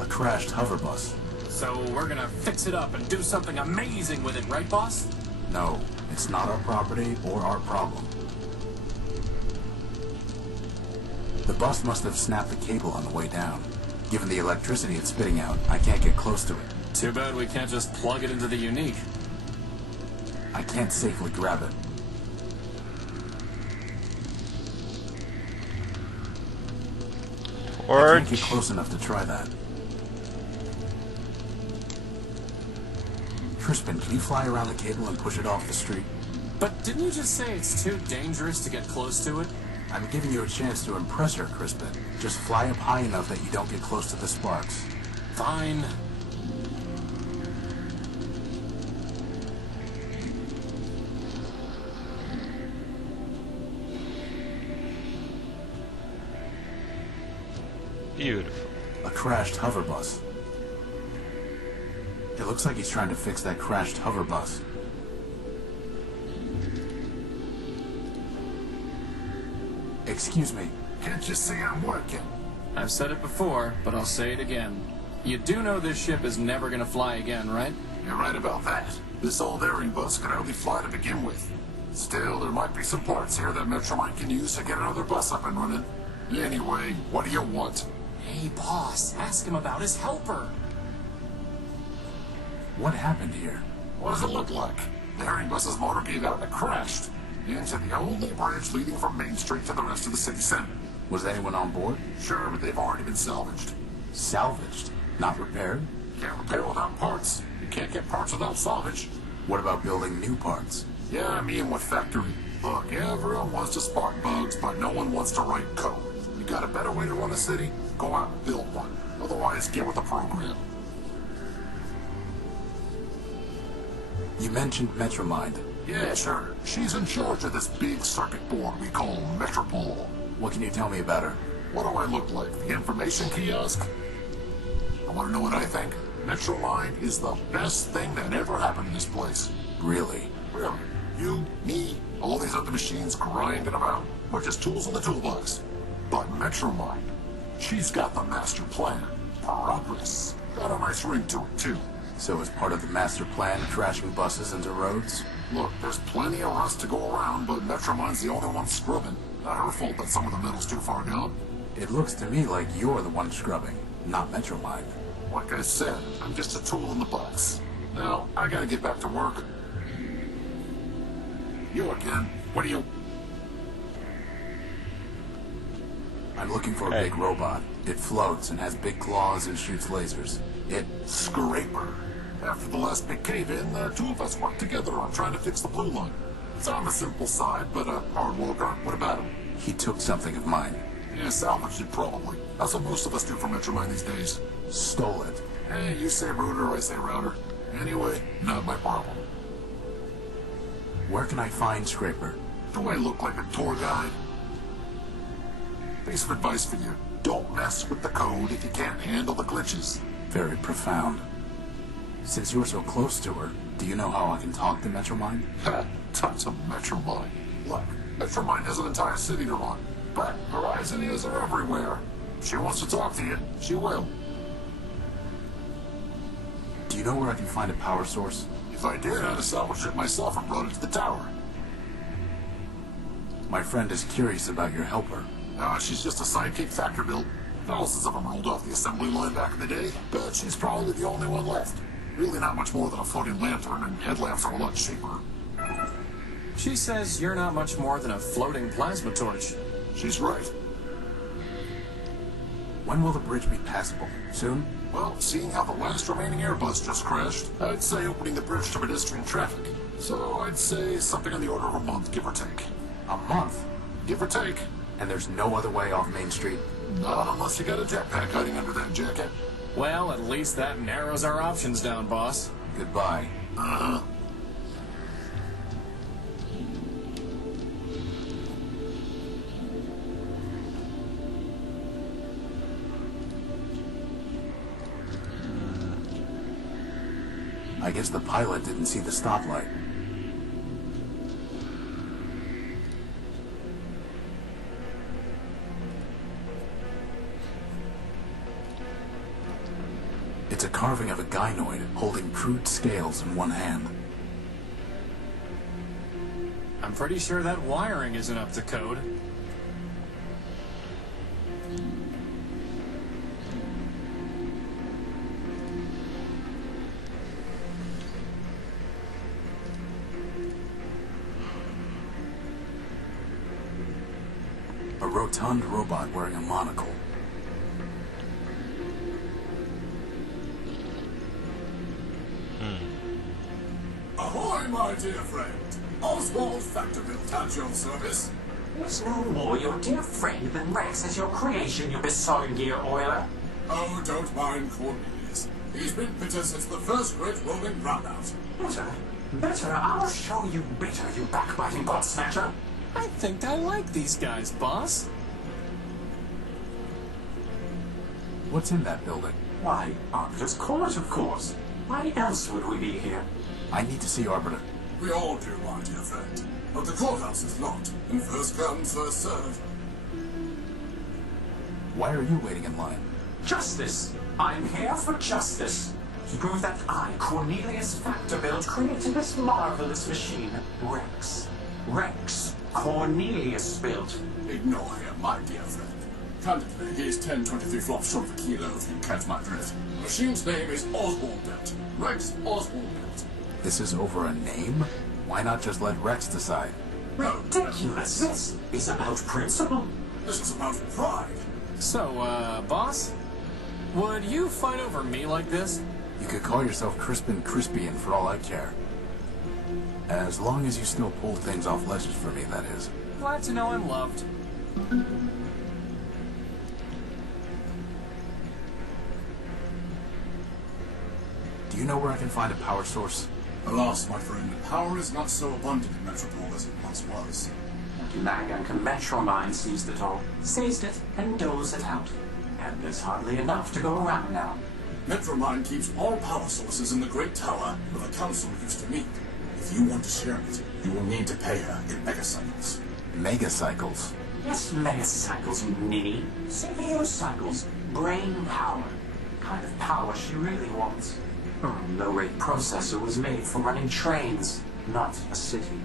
A crashed hover bus. So we're gonna fix it up and do something amazing with it, right, boss? No, it's not our property or our problem. The bus must have snapped the cable on the way down. Given the electricity it's spitting out, I can't get close to it. Too bad we can't just plug it into the unique. I can't safely grab it. I can't get close enough to try that. Crispin, can you fly around the cable and push it off the street? But didn't you just say it's too dangerous to get close to it? I'm giving you a chance to impress her, Crispin. Just fly up high enough that you don't get close to the sparks. Fine. Beautiful. A crashed hover bus. It looks like he's trying to fix that crashed hover bus. Excuse me. Can't you see I'm working? I've said it before, but I'll say it again. You do know this ship is never gonna fly again, right? You're right about that. This old airing bus could hardly fly to begin with. Still, there might be some parts here that Metromine can use to get another bus up and running. Anyway, what do you want? Hey, boss, ask him about his helper. What happened here? What does it look like? The airing bus's motor gave out and it crashed into the only bridge leading from Main Street to the rest of the city center. Was anyone on board? Sure, but they've already been salvaged. Salvaged? Not repaired? You can't repair without parts. You can't get parts without salvage. What about building new parts? Yeah, I mean with factory. Look, everyone wants to spark bugs, but no one wants to write code. You got a better way to run a city? Go out and build one. Otherwise, get with the program. You mentioned Metromind. Yeah, sure. She's in charge of this big circuit board we call Metropole. What can you tell me about her? What do I look like? The information kiosk? I want to know what I think. Metromind is the best thing that ever happened in this place. Really? Really? You, me, all these other machines grinding about. We're just tools in the toolbox. But Metromind, she's got the master plan. Progress. Got a nice ring to it, too. So as part of the master plan, crashing buses into roads? Look, there's plenty of rust to go around, but Metromind's the only one scrubbing. Not her fault that some of the metal's too far down. It looks to me like you're the one scrubbing, not Metromind. Like I said, I'm just a tool in the box. Now, I gotta get back to work. You again? What do you... I'm looking for a big robot. It floats and has big claws and shoots lasers. Scraper. After the last big cave-in, the two of us worked together on trying to fix the blue line. It's on the simple side, but a hard worker. What about him? He took something of mine. Yeah, salvaged it probably. That's what most of us do for Metromine these days. Stole it. Hey, you say router, I say router. Anyway, not my problem. Where can I find Scraper? Do I look like a tour guide? Piece of advice for you. Don't mess with the code if you can't handle the glitches. Very profound. Since you're so close to her, do you know how I can talk to Metromind? Ha! Talk to Metromine. Look, Metromine has an entire city to run, but Horizon is are everywhere. If she wants to talk to you, she will. Do you know where I can find a power source? If I did, I'd have salvaged it myself and brought it to the tower. My friend is curious about your helper. She's just a sidekick factor built. Thousands of them rolled off the assembly line back in the day, but she's probably the only one left. Really not much more than a floating lantern, and headlamps are a lot cheaper. She says you're not much more than a floating plasma torch. She's right. When will the bridge be passable? Soon? Well, seeing how the last remaining Airbus just crashed, I'd say opening the bridge to pedestrian traffic. So I'd say something on the order of a month, give or take. A month? Give or take. And there's no other way off Main Street? Not unless you got a jetpack hiding under that jacket. Well, at least that narrows our options down, boss. Goodbye. Uh-huh. I guess the pilot didn't see the stoplight. It's a carving of a gynoid holding crude scales in one hand. I'm pretty sure that wiring isn't up to code. A rotund robot wearing a monocle. Ahoy, my dear friend. Oswald Factorville at your service. He's no more your dear friend than Rex is your creation, you besotted gear oiler. Oh, don't mind Cornelius. He's been bitter since the first great rolling brownout. Bitter? Bitter? I'll show you bitter, you backbiting god snatcher. I think I like these guys, boss. What's in that building? Why, Arbiter's Court, of course. Why else would we be here? I need to see Arbiter. We all do, my dear friend. But the courthouse is locked, and first come, first served. Why are you waiting in line? Justice. I'm here for justice. To prove that I, Cornelius Factorville, created this marvelous machine, Rex. Rex Cornelius built. Ignore him, my dear friend. Candidly, he is 10-23 flops short of a kilo, if you catch my drift. The machine's name is Oswald Belt. Rex Oswald Belt. This is over a name? Why not just let Rex decide? Ridiculous. This is about principle. This is about pride. So, boss? Would you fight over me like this? You could call yourself Crispin Crispian for all I care. As long as you still pull things off ledges for me, that is. Glad to know I'm loved. Do you know where I can find a power source? Alas, my friend, power is not so abundant in Metropole as it once was. Magan Metromine seized it all. Seized it and doles it out. And there's hardly enough to go around now. Metromine keeps all power sources in the Great Tower where the Council used to meet. If you want to share it, you will need to pay her in megacycles. Megacycles? Yes, megacycles, you ninny. CPU cycles. Brain power. Kind of power she really wants. Her low-rate processor was made for running trains, not a city.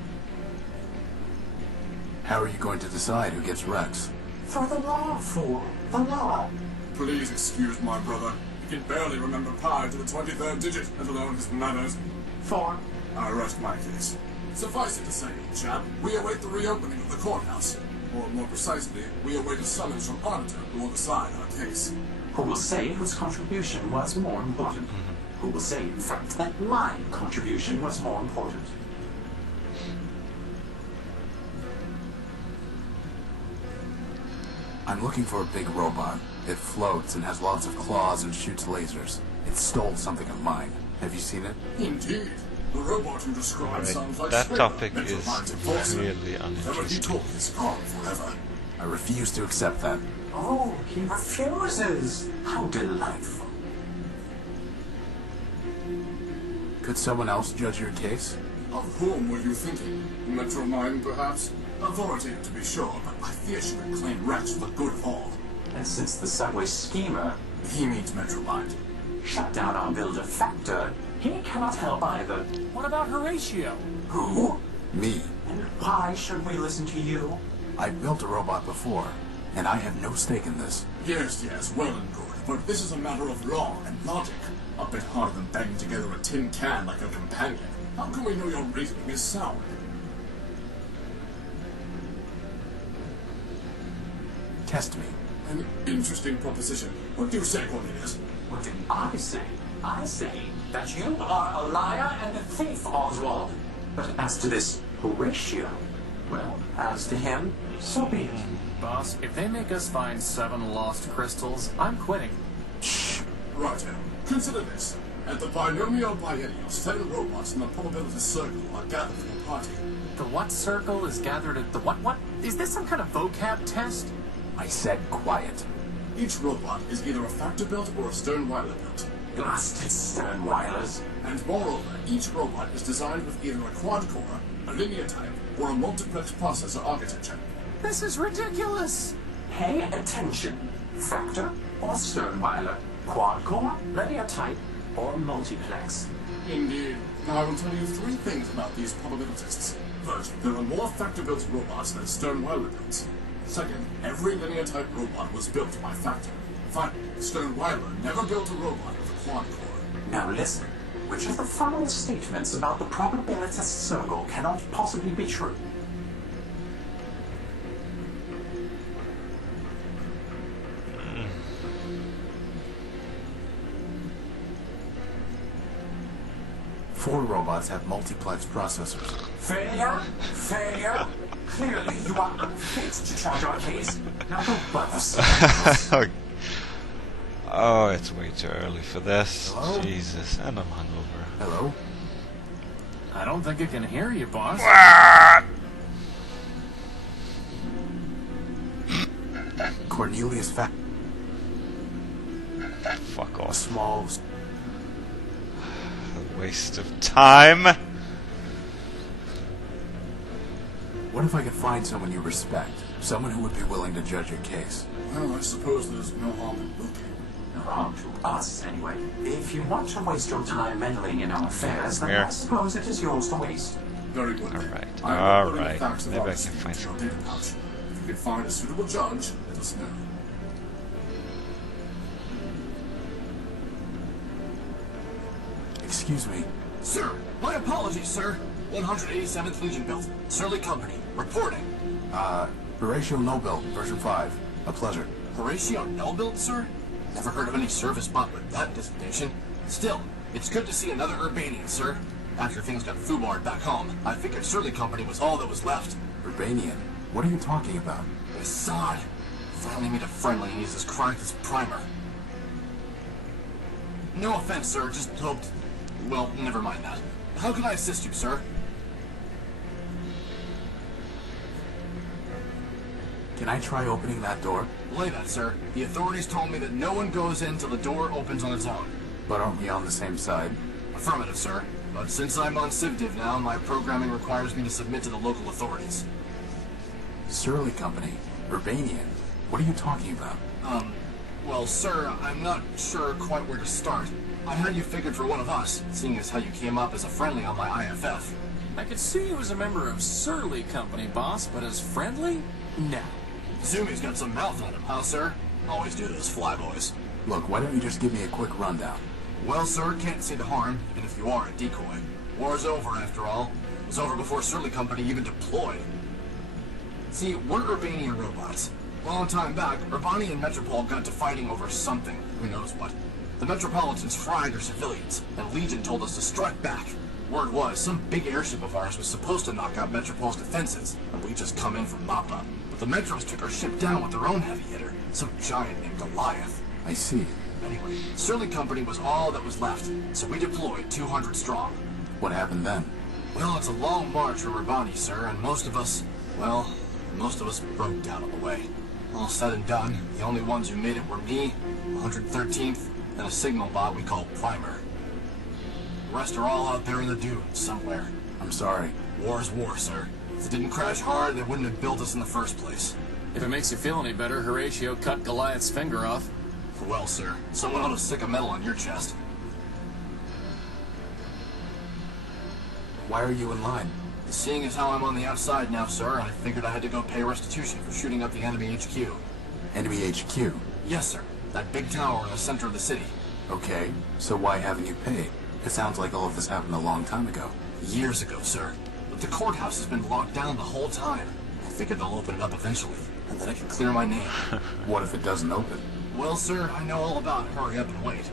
How are you going to decide who gets Rex? For the law, fool. The law. Please excuse my brother. He can barely remember pi to the 23rd digit, let alone his manners. For? I rest my case. Suffice it to say, chap, we await the reopening of the courthouse. Or more precisely, we await a summons from Arbiter who will decide our case. Who will say whose contribution was more important? Who will say, in fact, that my contribution was more important? I'm looking for a big robot. It floats and has lots of claws and shoots lasers. It stole something of mine. Have you seen it? Indeed. The robot you described sounds like That Spectre, topic is Metromine's enforcer. really Whatever he uninteresting. took is gone forever. I refuse to accept that. Oh, he refuses. How delightful. Could someone else judge your case? Of whom were you thinking? Metromine, perhaps? Authoritative to be sure, but I fear she would claim Rex for the good of all. And since the subway schemer He means Metromine. shut down our builder Factor, he cannot help either. What about Horatio? Who? Me. And why should we listen to you? I've built a robot before, and I have no stake in this. Yes, well and good, but this is a matter of law and logic. A bit harder than banging together a tin can like a companion. How can we know your reasoning is sound? Test me. An interesting proposition. What do you say, Cornelius? What did I say? I say that you are a liar and a thief, Oswald. But as to this Horatio, well, as to him, so be it. Boss, if they make us find 7 lost crystals, I'm quitting. Righto. Consider this. At the binomial biennial, 7 robots in the probability circle are gathered for the party. The what circle is gathered at the what? Is this some kind of vocab test? I said quiet. Each robot is either a factor built or a Sternweiler built. Blasted Sternweilers. And moreover, each robot is designed with either a quad-core, a linear type, or a multiplex processor architecture. This is ridiculous! Pay attention. Factor or Sternweiler. Quad-core, linear type, or multiplex. Indeed. Now I will tell you 3 things about these probabilitists. First, there are more factor-built robots than Sternweiler built. Second, every linear-type robot was built by Factor. Finally, Sternweiler never built a robot with a quad-core. Now listen, which of the following statements about the probabilitist circle cannot possibly be true? Four robots have multiplex processors. Failure? Failure? Clearly, you are unfit to charge our case. Now go butt us. Oh, it's way too early for this. Hello? Jesus, and I'm hungover. Hello? I don't think I can hear you, boss. Cornelius Fuck a off. small... A waste of time. What if I could find someone you respect? Someone who would be willing to judge your case? Well, I suppose there's no harm in looking. No harm to us, anyway. If you want to waste your time meddling in our affairs, then Here. I suppose it is yours to waste. Very good. Alright, I will alright. put in the facts of Maybe I our can dispute find to your something. data pouch. If you can find a suitable judge, let us know. Excuse me. Sir, my apologies, sir. 187th Legion built. Surly Company. Reporting. Horatio Noble, version 5. A pleasure. Horatio Null-built, sir? Never heard of any service bot with that designation. Still, it's good to see another Urbanian, sir. After things got foobarred back home, I figured Surly Company was all that was left. Urbanian? What are you talking about? Assad finally made a friendly and uses cracked as primer. No offense, sir, just hoped... Well, never mind that. How can I assist you, sir? Can I try opening that door? Belay that, sir. The authorities told me that no one goes in till the door opens on its own. But aren't we on the same side? Affirmative, sir. But since I'm on CivDiv now, my programming requires me to submit to the local authorities. Surly Company. Urbanian. What are you talking about? Well, sir, I'm not sure quite where to start. I had you figured for one of us, seeing as how you came up as a friendly on my IFF. I could see you as a member of Surly Company, boss, but as friendly? No. Zumi's got some mouth on him, huh, sir? Always do those flyboys. Look, why don't you just give me a quick rundown? Well, sir, can't see the harm, even if you are a decoy. War's over, after all. It was over before Surly Company even deployed. See, we're Urbanian robots. Long time back, Urbani and Metropol got to fighting over something. Who knows what. The Metropolitans fried their civilians, and Legion told us to strike back. Word was, some big airship of ours was supposed to knock out Metropol's defenses, and we just come in from Mappa. But the Metros took our ship down with their own heavy hitter, some giant named Goliath. I see. Anyway, Surly Company was all that was left, so we deployed 200 strong. What happened then? Well, it's a long march from Urbani, sir, and most of us broke down on the way. All said and done, the only ones who made it were me, 113th, and a signal bot we call Primer. The rest are all out there in the dunes somewhere. I'm sorry. War's war, sir. If it didn't crash hard, they wouldn't have built us in the first place. If it makes you feel any better, Horatio cut Goliath's finger off. Well, sir, someone ought to stick a medal on your chest. Why are you in line? Seeing as how I'm on the outside now, sir, I figured I had to go pay restitution for shooting up the enemy HQ. Enemy HQ. Yes, sir. That big tower in the center of the city. Okay, so why haven't you paid? It sounds like all of this happened a long time ago. Years ago, sir. But the courthouse has been locked down the whole time. I figured they'll open it up eventually, and then I can clear my name. What if it doesn't open? Well, sir, I know all about hurry up and wait.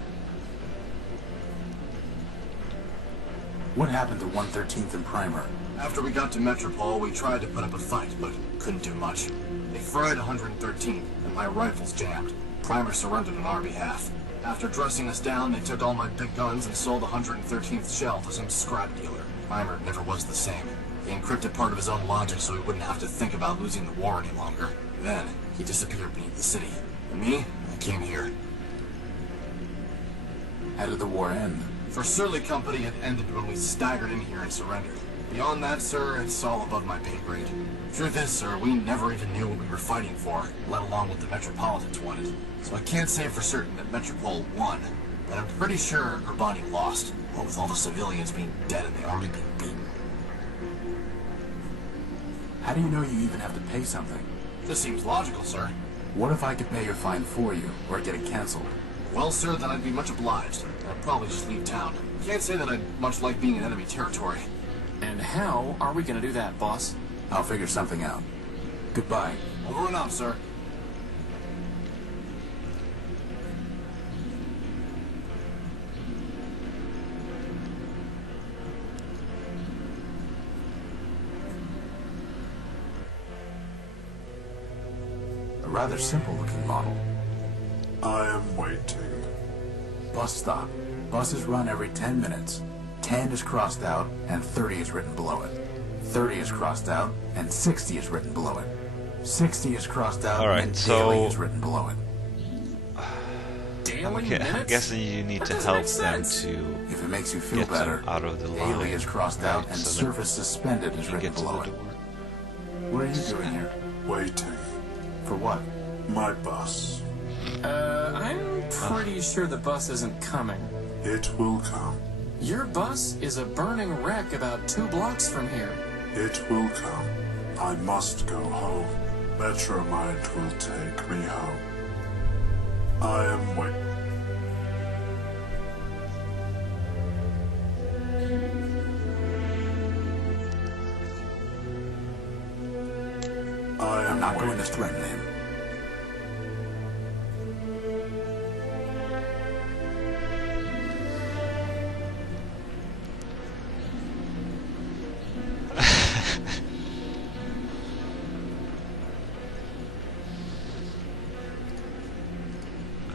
What happened to 113th and Primer? After we got to Metropol, we tried to put up a fight, but couldn't do much. They fried 113th, and my rifles jammed. Primer surrendered on our behalf. After dressing us down, they took all my big guns and sold the 113th shell to some scrap dealer. Primer never was the same. He encrypted part of his own logic so he wouldn't have to think about losing the war any longer. Then, he disappeared beneath the city. And me, I came here. How did the war end? For Surly Company, it ended when we staggered in here and surrendered. Beyond that, sir, it's all above my pay grade. Truth is, sir, we never even knew what we were fighting for, let alone what the Metropolitans wanted. So I can't say for certain that Metropole won, but I'm pretty sure Urbani lost, what with all the civilians being dead and the army being beaten. How do you know you even have to pay something? This seems logical, sir. What if I could pay your fine for you, or get it canceled? Well, sir, then I'd be much obliged. I'd probably just leave town. Can't say that I'd much like being in enemy territory. And how are we gonna do that, boss? I'll figure something out. Goodbye. Over and out, sir. A rather simple-looking model. I am waiting. Bus stop. Buses run every 10 minutes. 10 is crossed out, and 30 is written below it. 30 is crossed out, and 60 is written below it. 60 is crossed out, Alright, and so daily is written below it. Daily Okay, I'm minutes? guessing you need That to doesn't help make them sense. to If it makes you feel get better, them out of the line. daily is crossed out, right, and so that service suspended you is can written get to below the it. door. What are you doing here? Waiting. For what? My bus. I'm pretty sure the bus isn't coming. It will come. Your bus is a burning wreck about 2 blocks from here. It will come. I must go home. Metromind will take me home. I am waiting. I'm not going to threaten him.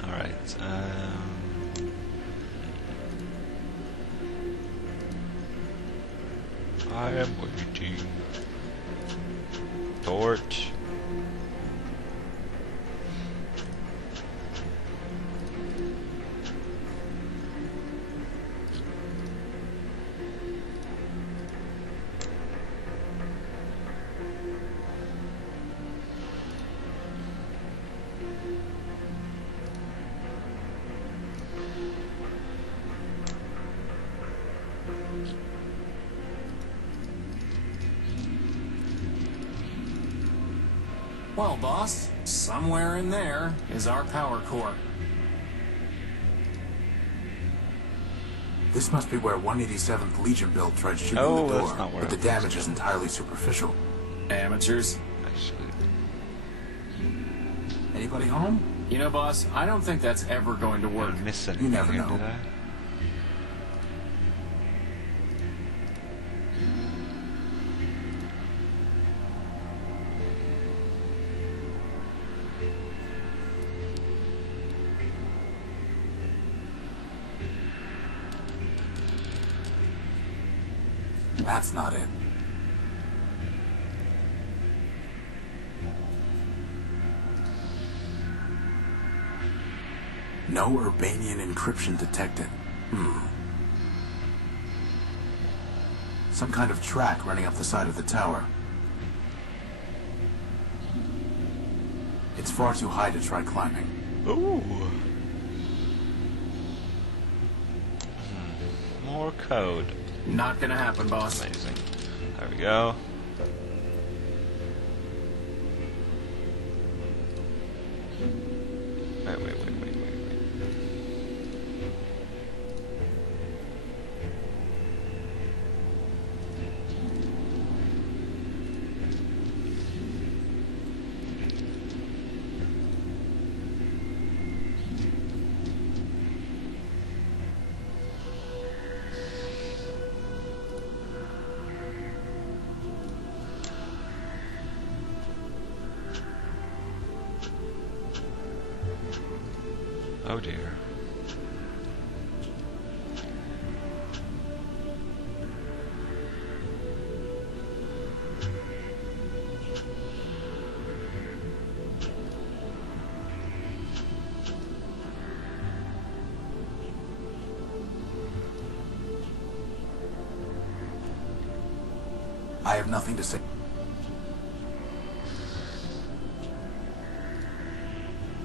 Alright, I am waiting. Torch. Well, boss, somewhere in there is our power core. This must be where 187th Legion build tried shooting Oh, the that's door, not where but the I'm damage is entirely superficial. Amateurs. Actually, Anybody home? You know, boss, I don't think that's ever going to work. I missed You anything never here, know. did I? That's not it. No Urbanian encryption detected. Some kind of track running up the side of the tower. It's far too high to try climbing. Ooh. More code. Not gonna happen, boss. Amazing. There we go. Wait. Oh dear. have nothing to say.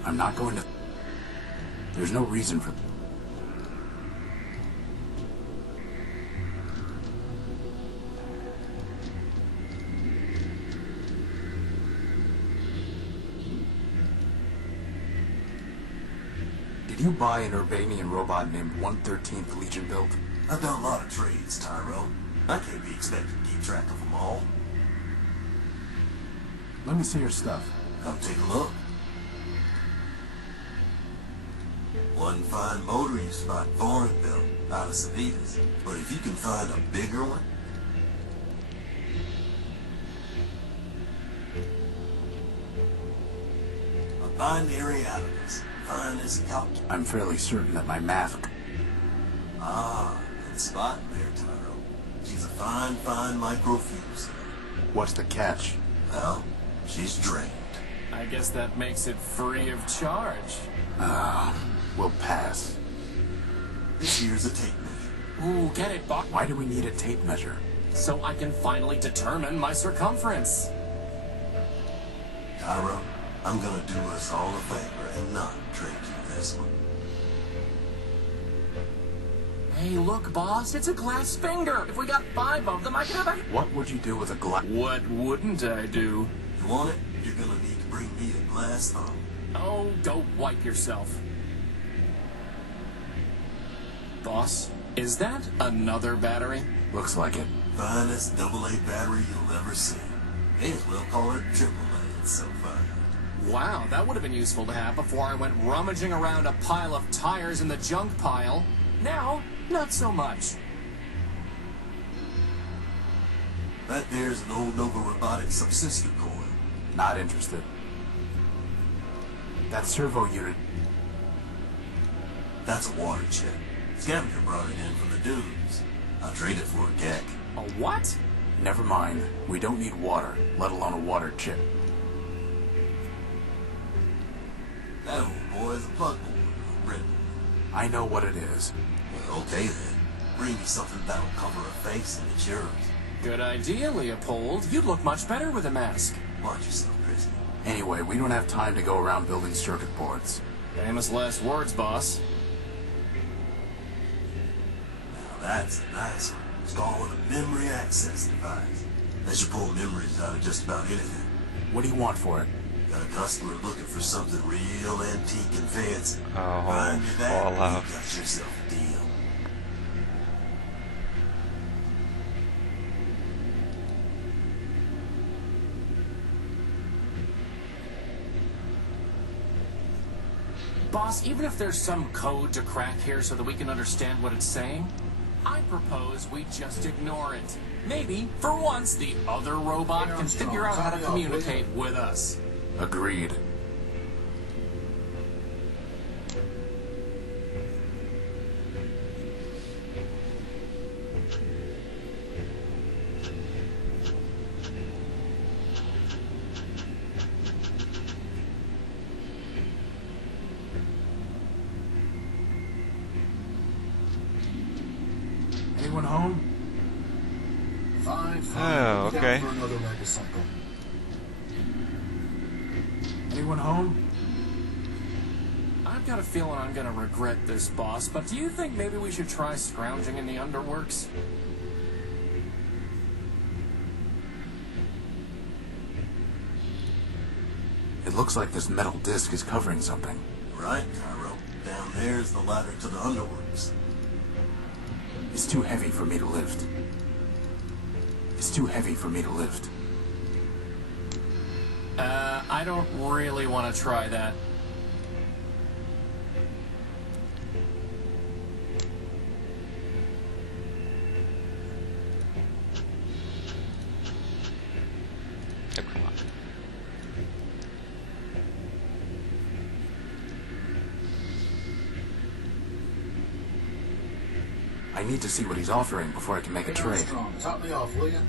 I'm not going to... There's no reason for... Did you buy an Urbanian robot named 113th Legion build? I've done a lot of trades, Tyro. I can't be expected to keep track of them all. Let me see your stuff. Come take a look. One fine motor you spot foreign built out of Savitas. But if you can find a bigger one, a binary out of this. Fine as a couch. I'm fairly certain that my math... Ah, good spot there, Tyro. She's a fine microfuse. What's the catch? Well, she's drained. I guess that makes it free of charge. We'll pass. This here's a tape measure. Ooh, get it, Buck. Why do we need a tape measure? So I can finally determine my circumference. Tyro, I'm gonna do us all a favor and not trade you this one. Hey, look, boss, it's a glass finger. If we got 5 of them, I could have a... What would you do with a glass... What wouldn't I do? You want it? You're gonna need to bring me a glass thumb. Oh, go wipe yourself. Boss, is that another battery? Looks like it. Finest AA battery you'll ever see. May as well call it AAA, it's so fine. Wow, that would have been useful to have before I went rummaging around a pile of tires in the junk pile. Now, not so much. That there's an old Nova Robotics subsystem coil. Not interested. That servo unit... That's a water chip. Scavenger brought it in from the dunes. I'll trade it for a keg. A what? Never mind. We don't need water, let alone a water chip. That old boy is a plug board. Red. I know what it is. Well, okay then. Bring me something that'll cover a face and it's yours. Good idea, Leopold. You'd look much better with a mask. Watch yourself, Chrissy. Anyway, we don't have time to go around building circuit boards. Famous last words, boss. Now that's a nice one. It's called a memory access device. That should pull memories out of just about anything. What do you want for it? Got a customer looking for something real antique and fancy. Oh, Find me that, Fallout. you got yourself a deal. Boss, even if there's some code to crack here so that we can understand what it's saying, I propose we just ignore it. Maybe, for once, the other robot can figure out how to communicate with us. Agreed. Anyone home? Fine. Oh, Down okay. for another motorcycle. Anyone home? I've got a feeling I'm gonna regret this, boss, but do you think maybe we should try scrounging in the Underworks? It looks like this metal disc is covering something. Right, Cairo. Down there's the ladder to the Underworks. It's too heavy for me to lift. It's too heavy for me to lift. I don't really want to try that. Oh, come on. I need to see what he's offering before I can make a trade. Strong. Top me off, will you?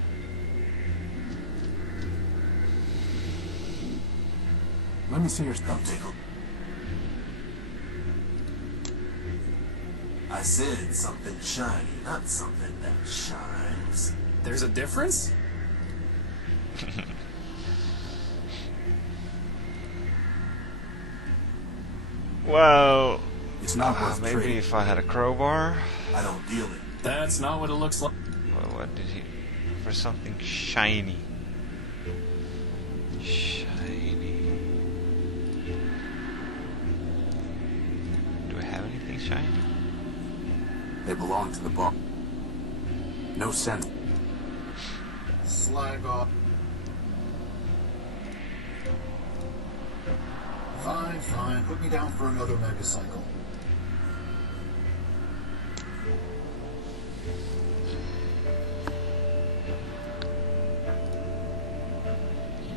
Let me see your stuff. Come take a... I said something shiny, not something that shines. There's a difference? Well, It's not worth maybe trading. if I had a crowbar. I don't deal in. That's not what it looks like. Well, what did he... For something shiny. Shiny. Do I have anything shiny? They belong to the bar. No sense. Slag off. Fine, fine. Put me down for another megacycle.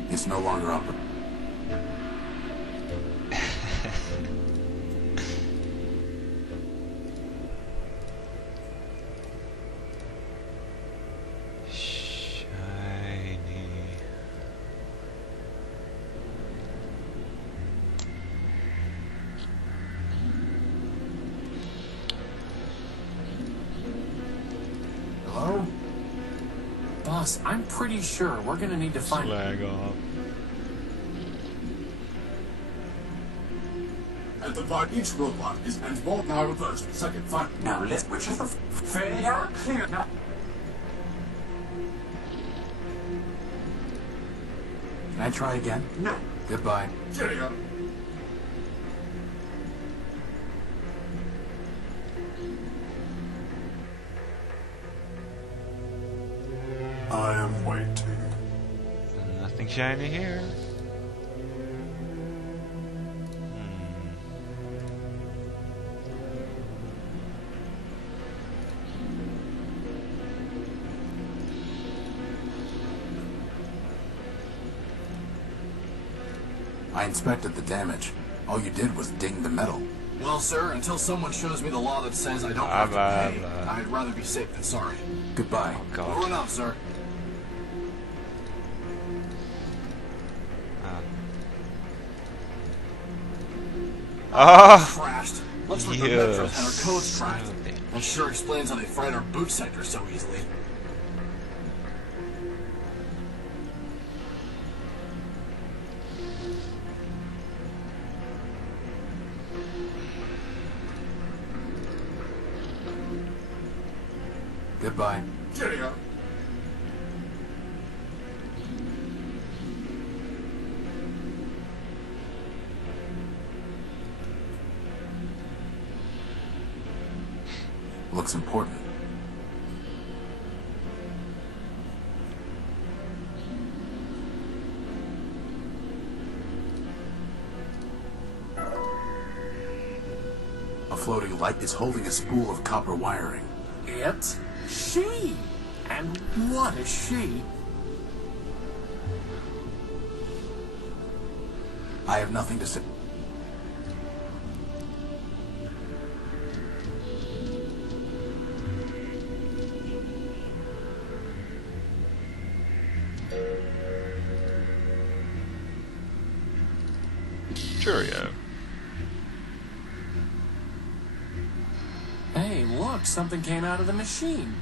It's no longer up. Shiny. Hello? Boss, I'm pretty sure we're gonna need to find... Slag off. Identify each robot is and both now reversed. Second, fine. Now, which is the failure? Clear. Now, Can I try again? no. Goodbye. Cheerio. I am waiting. Nothing shiny here. I inspected the damage. All you did was ding the metal. Well, sir, until someone shows me the law that says I don't have to pay, I'd rather be safe than sorry. Goodbye. Over and out, sir. Ah! Crashed. Looks like the Metros had our codes cracked. That sure explains how they fried our boot sector so easily. Goodbye. Cheerio. Looks important. A floating light is holding a spool of copper wiring. It's she! And what is she? I have nothing to say. Cheerio. Hey, look, something came out of the machine.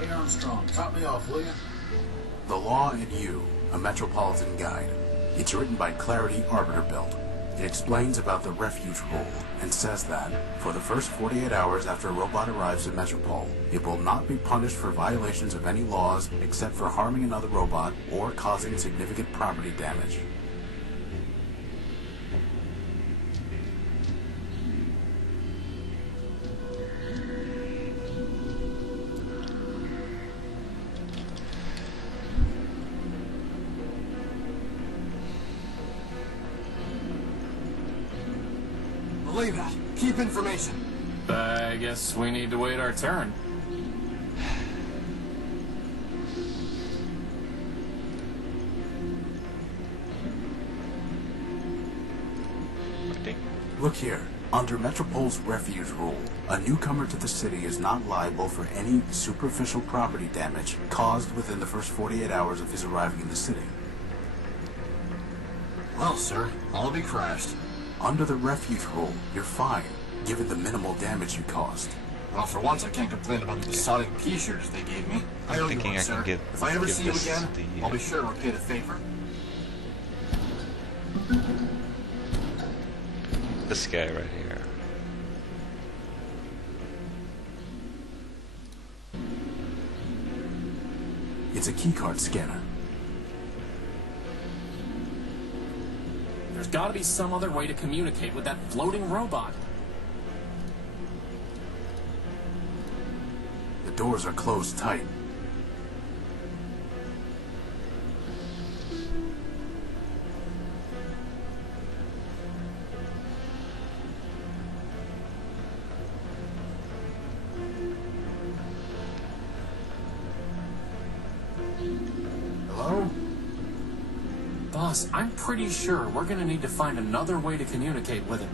Hey, Armstrong, top me off, will you? The Law and You, a Metropolitan Guide. It's written by Clarity Arbiter-Built. It explains about the Refuge rule and says that, for the first 48 hours after a robot arrives in Metropole, it will not be punished for violations of any laws except for harming another robot or causing significant property damage. Play that. Keep information. I guess we need to wait our turn. Look here. Under Metropol's Refuge rule, a newcomer to the city is not liable for any superficial property damage caused within the first 48 hours of his arriving in the city. Well, sir, I'll be crashed. Under the Refuge rule, you're fine, given the minimal damage you caused. Well, for once, I can't complain about the besotting t-shirts they gave me. I owe you thinking one, I sir. can If I ever give see you this again, the, I'll be sure to repay the favor. This guy right here. It's a keycard scanner. There's gotta be some other way to communicate with that floating robot. The doors are closed tight. Hello? Boss, I'm pretty sure we're gonna need to find another way to communicate with him.